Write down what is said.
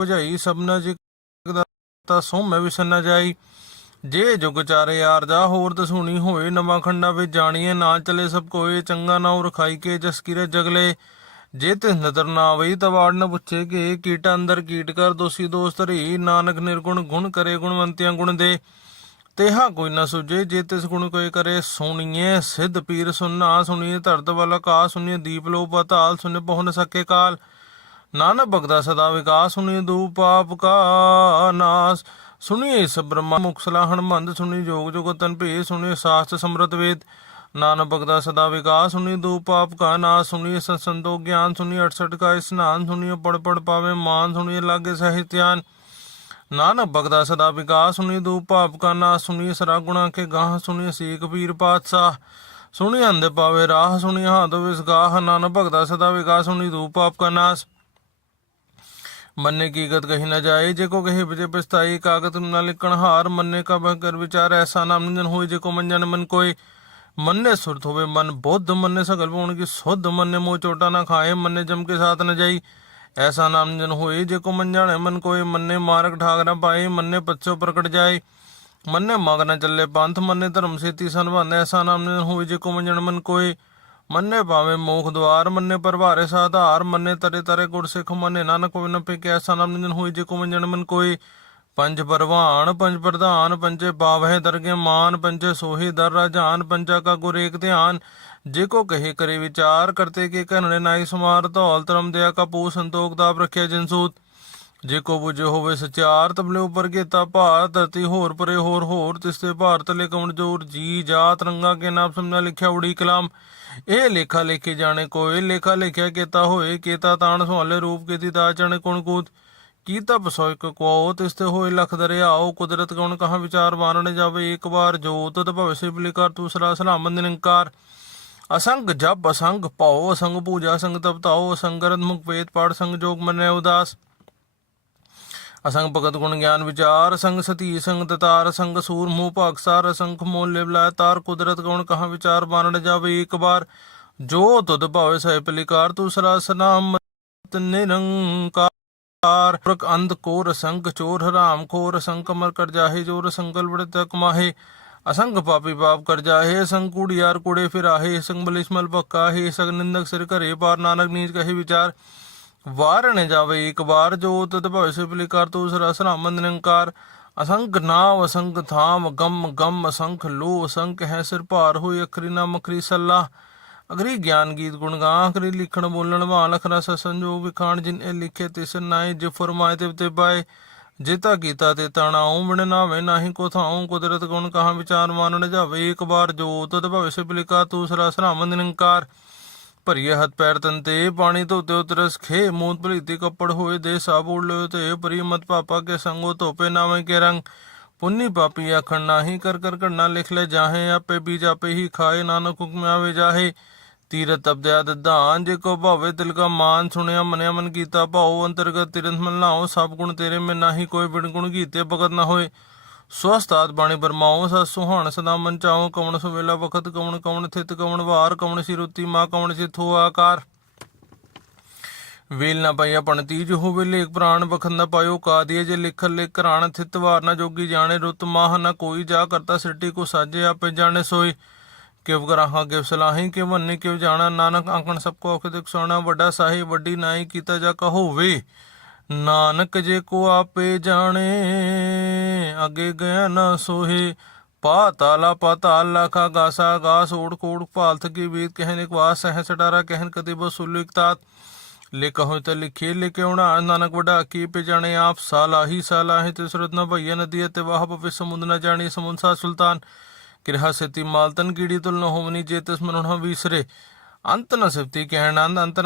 ਬੁਝਾਈ ਸਭਨਾ ਜੀ ਤਾ ਸੋਮੈ ਵਿਸਨ ਜਾਈ। ਜੇ ਜੁਗ ਚਾਰੇ ਯਾਰ ਜਾ, ਹੋਰ ਦਸੂਣੀ ਹੋਏ ਨਵਾਂ ਖੰਡਾ ਵਿੱਚ ਜਾਣੀਏ। ਨਾ ਚਲੇ ਸਭ ਕੋਏ, ਚੰਗਾ ਨਾ ਰਖਾਈ ਕੇ ਜਸ ਕਿਰੇ ਜਗਲੇ। ਜੇ ਤੇ ਨਦਰ ਨਾ ਆਵਈ ਤਵਾੜ ਨ ਪੁੱਛੇ ਕਿ, ਕੀਟ ਅੰਦਰ ਕੀਟ ਕਰ ਦੋਸੀ ਦੋਸਤ ਰੀ। ਨਾਨਕ ਨਿਰਗੁਣ ਗੁਣ ਕਰੇ ਗੁਣਵੰਤਿਆਂ ਗੁਣ ਦੇ। ਤੇਹਾ ਕੋਈ ਨਾ ਸੁਝੇ, ਜੇ ਤਿਸ ਗੁਣ ਕੋਈ ਕਰੇ ਸੁਣੀਏ। ਸਿੱਧ ਪੀਰ ਸੁਨਣਾ ਸੁਣੀਏ, ਧਰਤ ਵਾਲਾ ਕਾ ਸੁਣੀਏ, ਦੀਪ ਲੋ ਪਤਾਲ ਸੁਣੇ ਬਹੁ ਸਕੇ ਕਾਲ। ਨਾਨਕ ਭਗਤਾ ਸਦਾ ਵਿਕਾਸ, ਸੁਣੀ ਦੂ ਪਾਪ ਕਾ ਨਾਸ। ਸੁਣੀਏ ਇਸ ਬ੍ਰਹਮਾ ਮੁਖ ਸਲਾਹਣ ਮੰਦ, ਸੁਣੀ ਜੋਗ ਜੁਗ ਤਨ ਭੇ ਸੁਣੀ ਸਾਸਤ ਸਮਰਤ ਵੇਦ। ਨਾਨਕ ਭਗਤਾ ਸਦਾ ਵਿਕਾਸ, ਸੁਣੀ ਦੂ ਪਾਪ ਕਾ ਨਾਸ। ਸੁਣੀ ਸੰਸੰਤੋ ਗਿਆਨ, ਸੁਣੀ 68 ਕਾ ਇਸਨਾਨ ਸੁਣੀ ਪੜ ਪੜ ਪਾਵੇ ਮਾਨ ਸੁਣੀ ਲਾਗੇ ਸਹਿਤਿਆਨ ਨਾਨਕ ਭਗਤਾ ਸਦਾ ਵਿਕਾਸ, ਸੁਣੀ ਦੂ ਪਾਪ ਕਾ ਨਾਸ। ਸੁਣੀ ਸਰਾ ਗੁਣਾ ਕੇ ਗਾਹ ਸੁਣੀ ਸੀ ਕਬੀਰ ਪਾਤਸ਼ਾਹ। ਸੁਣੀ ਅੰਦੇ ਪਾਵੇ ਰਾਹ ਸੁਣੀ ਹਾਥ ਵਿਸਗਾਹ। ਨਾਨਕ ਭਗਤਾ ਸਦਾ ਵਿਕਾਸ, ਸੁਣੀ ਦੂ ਪਾਪ ਕਾ ਨਾਸ। ਮੰਨੇ ਕੀ ਗਤ ਕਹੀ ਨਾ ਜਾਏ, ਜੇ ਕੋ ਕਹੇ ਬਜੇ ਪਛਤਾਈ ਕਾਗਤ ਨਾ ਲਿਖਣ ਹਾਰ, ਮੰਨੇ ਕਾ ਬਹ ਕਰ ਵਿਚਾਰ, ਐਸਾ ਨਾਮ ਨਿੰਜਨ ਹੋਏ, ਜੇ ਕੋ ਮੰਜਨ ਮਨ ਕੋਈ। ਮੰਨੇ ਸੁਰਤ ਹੋਵੇ ਮਨ, ਬੁੱਧ ਮੰਨੇ ਸਗਲ ਪਉਣ ਕੀ ਸੁਧ ਮੰਨੇ ਮੋ ਚੋਟਾ ਨਾ ਖਾਏ, ਮੰਨੇ ਜਮ ਕੇ ਸਾਥ ਨਾ ਜਾਈ। ਐਸਾ ਨਾਮ ਨਿੰਜਨ ਹੋਏ, ਜੇ ਕੋ ਮੰਜਾਣੇ ਮਨ ਕੋਈ, ਮੰਨੇ ਮਾਰਗ ਠਾਕ ਨਾ ਪਾਏ, ਮੰਨੇ ਪੱਛੋ ਪ੍ਰਗਟ ਜਾਏ। ਮੰਨੇ ਮਗ ਨਾ ਚੱਲੇ ਪੰਥ, ਮੰਨੇ ਧਰਮ ਸੇਤੀ ਸੰਭਾਨੇ ਐਸਾ ਨਾਮ ਨਿੰਜਨ ਹੋਏ, ਜੇ ਕੋ ਮੰਜਣ ਮਨ ਕੋਈ। ਮੰਨੇ ਭਾਵੇਂ ਮੋਖ ਦਵਾਰ, ਮੰਨੇ ਪਰਵਾਰੇ ਸਾਧਾਰ, ਮੰਨੇ ਤਰੇ ਤਰੇ ਗੁਰ ਸਿੱਖ, ਮੰਨੇ ਨਾਨਕ ਕੋਈ ਨ ਪੇ ਐਸਾ ਨਾਮ ਨਿੰਜਨ ਹੋਈ, ਜੇ ਕੋ ਮੰਜਣ ਮਨ ਕੋਈ। ਪੰਜ ਪਰਵਾਨ, ਪੰਜ ਪ੍ਰਧਾਨ, ਪੰਜੇ ਪਾਵਹਿ ਦਰਗੇ ਮਾਨ, ਪੰਜੇ ਸੋਹੀ ਦਰ ਰਾਜਾਨ, ਪੰਜਾ ਕਾ ਗੁਰ ਏਕ ਧਿਆਨ। ਜੇ ਕੋ ਕਹੇ ਕਰੇ ਵਿਚਾਰ, ਕਰਤੇ ਕੇ ਘਨੜੇ ਨਾਈ ਸਮਾਰ ਧੌਲ, ਧਰਮ ਦਿਆ ਕਾ ਪੂ ਸੰਤੋਖ, ਦਾਪ ਰੱਖਿਆ ਜਿਨਸੂਤ ਜੇ ਕੋ ਬੁਝੇ ਹੋਵੇ ਸਚਾਰ ਤਬਲੇ ਉਪਰ ਕੀਤਾ ਭਾਰ, ਧਰਤੀ ਹੋਰ ਪਰੇ ਹੋਰ ਹੋਰ, ਤਿਸਤੇ ਭਾਰਤ ਲੈ ਕਉਣ ਜੋਰ, ਜੀ ਜਾਤ ਰੰਗਾ ਕੇ ਨਾਮ ਸਮਝਾ ਲਿਖਿਆ ਉੜੀ ਕਲਾਮ। ਇਹ ਲੇਖਾ ਲਿਖੇ ਜਾਣੇ ਕੋਏ ਲੇਖਾ ਲਿਖਿਆ ਕੀਤਾ ਹੋਏ, ਕੀਤਾ ਤਾਣ ਸੁਹਾਲੇ ਰੂਪ ਕੀਤੀ ਤਾ ਕੁਣ ਕੂਤ। ਕੀਤਾ ਬਸੋਇ ਕੋ ਕੋ, ਤਿਸਤੇ ਹੋਏ ਲਖ ਦਰਿਆਓ, ਕੁਦਰਤ ਕਉਣ ਕਹਾ ਵਿਚਾਰ ਵਾਰਣ ਜਾਵੇ, ਇੱਕ ਵਾਰ ਜੋਤ ਤਤ ਭਵਿ ਲਿਕਾਰ ਦੂਸਰਾ ਸਲਾਮ ਨਿਰੰਕਾਰ। ਅਸੰਗ ਜਪ, ਅਸੰਗ ਭਾਉ, ਅਸੰਗ ਪੂਜਾ ਸੰਗ ਤਪਤਾਓ ਅਸੰਗਰਤ ਮੁਖ ਵੇਦ ਪਾਠ, ਸੰਗ ਜੋਗ ਮੰਨੈ ਉਦਾਸ। ਅਸੰਗ ਭਗਤ ਗੁਣ ਗਿਆਨ ਵਿਚਾਰ, ਸੰਗ ਸਤੀ, ਸੰਗ ਤਤਾਰ, ਸੰਗ ਸੂਰ, ਮੂਹ ਭਾਗਸਾਰ ਅਸੰਖ ਮੋਲ ਲਿਵਲਾ ਤਾਰ, ਕੁਦਰਤ ਗੁਣ ਕਹਾ ਵਿਚਾਰ ਬਾਰਣ ਜਾਵੇ ਇੱਕ ਵਾਰ। ਜੋ ਤੁਧ ਭਾਵੇ ਸਹਿ ਪਲਿਕਾਰ ਦੂਸਰਾ ਸਨਾਮ ਨਿਰੰਕਾਰ। ਪ੍ਰਕ ਅੰਧ ਕੋਰ, ਸੰਗ ਚੋਰ, ਹਰਾਮ ਖੋਰ, ਸੰਗ ਕਮਰ ਕਰ ਜਾਹੇ, ਜੋਰ ਸੰਗਲ ਬੜ ਤਕ ਮਾਹੇ ਅਸੰਗ ਪਾਪੀ ਪਾਪ ਕਰ ਜਾਹੇ ਸੰਗ ਕੂੜਿਆਰ ਕੁੜੇ ਫਿਰਾਹੇ ਸੰਗ ਬਲਿਸ਼ਮਲ ਪੱਕਾਹੇ ਸੰਗ ਨਿੰਦਕ ਸਿਰ ਘਰੇ, ਪਾਰ ਨਾਨਕ ਨੀਚ ਕਹੇ ਵਿਚਾਰ। ਵਾਰਣ ਜਾਵੇ, ਇੱਕ ਵਾਰ ਜੋ ਤਤ ਭਵਿ ਸਿਪਲੀ ਕਰ ਤੂ ਸਰਾ ਸਨਾਮ ਨਿਰੰਕਾਰ। ਅਸੰਗ ਨਾਮ ਅਸੰਖ ਥਾਮ, ਗਮ ਗਮ, ਅਸੰਖ ਲੋ ਅਸੰਖ ਹੈ ਸਿਰ ਭਾਰ ਹੋਈ ਅਖਰੀ ਨਾਮ, ਅਖਰੀ ਸੱਲਾ। ਅਗਰੀ ਗਿਆਨ ਗੀਤ ਗੁਣ ਗਾ, ਅਖਰੀ ਲਿਖਣ ਬੋਲਣ ਵਾਲ, ਅਖਰਾ ਸ ਸੰਜੋਗ ਵਿਖਾਣ ਜਿਨ ਇਹ ਲਿਖੇ ਤਿਸ ਨਾਏ ਜੇ ਫਰਮਾਏ ਤੇ ਤੇ ਪਾਏ। ਜੇਤਾ ਕੀਤਾ ਤੇ ਤਾਣਾ ਓਮਣ ਨਾਵੇਂ, ਨਾਹੀ ਕੋ ਥਾਉ, ਕੁਦਰਤ ਗੁਣ ਕਹਾ ਵਿਚਾਰ ਮਾਨਣ ਜਾਵੇ। ਇੱਕ ਵਾਰ ਜੋ ਤਤ ਭਵਿ ਸਿਪਲੀ ਕਾ ਤੂ ਸਰਾ ਸਨਾਮ ਨਿਰੰਕਾਰ। ਭਰੀਏ ਹੱਥ ਪੈਰ ਤੰਤੇ ਪਾਣੀ ਧੋਤੇ ਉਤਰਸ ਖੇ ਮੂਤ ਭਲੀਤੀ ਕੱਪੜ ਹੋਏ ਦੇ ਸਾਬੂੜ ਲਿਓ ਤੇ ਪਰੀ ਮਤ ਪਾਪਾ ਕੇ ਸੰਗੋ ਧੋਪੇ ਨਾਵੇਂ ਕੇ ਰੰਗ। ਪੁੰਨੀ ਪਾਪੀ ਆਖਣ ਨਾਹੀ, ਕਰ ਕਰ ਕਰਨਾ ਲਿਖ ਲੈ ਜਾਹੇ, ਆਪੇ ਬੀਜ ਆਪੇ ਹੀ ਖਾਏ, ਨਾਨਕ ਹੁਕਮ ਆਵੇ ਜਾਹੇ। ਤੀਰਤ ਤਬਦਿਆ ਦਧਾਨ, ਜੇ ਕੋ ਭਾਵੇ ਤਿਲ ਕਾ ਮਾਨ, ਸੁਣਿਆ ਮਨਿਆ ਮਨ ਕੀਤਾ ਭਾਉ, ਅੰਤਰਗਤ ਤਿਰੰਤ ਮਨ ਲਾਓ ਸਭ ਗੁਣ ਤੇਰੇ ਮੈਂ ਨਾਹੀ, ਕੋਈ ਬਿਨ ਗੁਣ ਕੀਤੇ ਭਗਤ ਨਾ ਹੋਏ। ਸਵਸਤਾਤ ਬਾਣੀ ਬਰਮਾਓ ਸਾ ਸੁਹਾਣ, ਸਦਾ ਮਨ ਚਾਓ ਕਵਣ ਸੁਵੇਲਾ ਵਖਤ ਕਵਣ ਕਵਣ ਥਿਤ ਕਵਣ ਵਾਰ ਕਵਣ ਸੀ ਰੁੱਤੀ ਮਾ ਕਵਣ ਵੇਲ ਨਾ ਪਈ ਆਪਣ ਤੀਜ ਹੋਵੇ ਲੇਖ ਪ੍ਰਾਣ ਬਖਨ ਨਾ ਪਾਇਓ ਕਾਦੀਏ ਜੇ ਲਿਖ ਲੈ ਘਰਾਣ, ਥਿਤ ਵਾਰ ਨਾ ਜੋਗੀ ਜਾਣੇ, ਰੁੱਤ ਮਾਹ ਨਾ ਕੋਈ ਜਾ ਕਰਤਾ ਸਿੱਟੀ ਕੋ ਸਾਜੇ, ਆਪੇ ਜਾਣੇ ਸੋਈ ਕਿਵ ਕਰਾਹਾਂ ਕਿਵ ਸਲਾਹੀ, ਕਿਵ ਵੰਨੇ ਕਿਵ ਜਾਣਾ, ਨਾਨਕ ਆਂਕਣ ਸਭ ਕੋ ਅਖ ਦਿਖ ਵੱਡਾ ਸਾਹਿਬ, ਵੱਡੀ ਨਾਈ ਕੀਤਾ ਜਾ ਕਹੋਵੇ ਨਾਨਕ ਜੇ ਕੋ ਆਪੇ ਜਾਣੇ, ਅਗੇ ਗਿਆ ਨਾ ਸੋਹੇ। ਪਾਤਾਲਾ ਪਾਤਾਲ ਲਖਾ ਗਾਸਾ ਗਾਸ ਓੜ ਕੋੜ ਭਾਲਤ ਕੀ ਵੀਤ ਕਹਿਨ ਇੱਕ ਵਾਸ ਸਹਿ ਸਟਾਰਾ ਕਹਿਨ ਕਦੇ ਬੋ ਸੁਲਿਕਤਾਤ ਲਿਖ ਤੇ ਲਿਖੇ ਲਿਖੇ ਹੋਣਾ ਨਾਨਕ ਵਡਾ ਕੀ ਪੇ ਜਾਣੇ ਆਪ। ਸਾਲਾਹੀ ਸਾਲਾਹੀ ਤੇ ਸੁਰਤ ਨਾ ਭਈਆ ਨਦੀ ਤੇ ਵਾਹ ਪਵੇ ਸਮੁੰਦ ਨਾ ਜਾਣੀ ਸਮੁੰਸਾ ਸੁਲਤਾਨ। ਕਿਰਹਾ ਸਤੀ ਮਾਲਤਨ ਕੀੜੀ ਤੁਲ ਨ ਹੋਵਨੀ ਜੇ ਤਿਸ ਮਨੁਣਾ ਵੀਸਰੇ। ਅੰਤ ਨ ਸਿਫਤੀ ਕਹਿਣ, ਅੰਤ